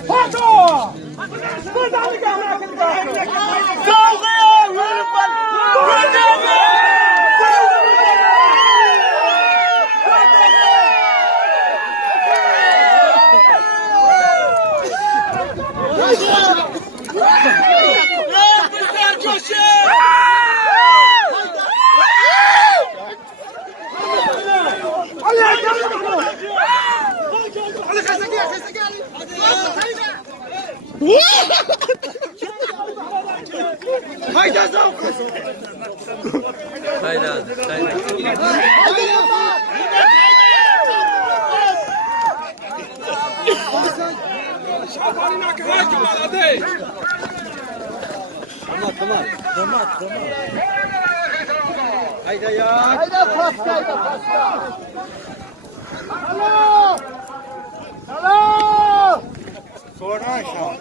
Foto! Buradan gelmek kavgaya yürüp haydi azam. Haydi hadi. Şabanına kıvar kıvar hadi. Tamam. Haydi ya. Haydi pasta. Alo. Sonra aşağı.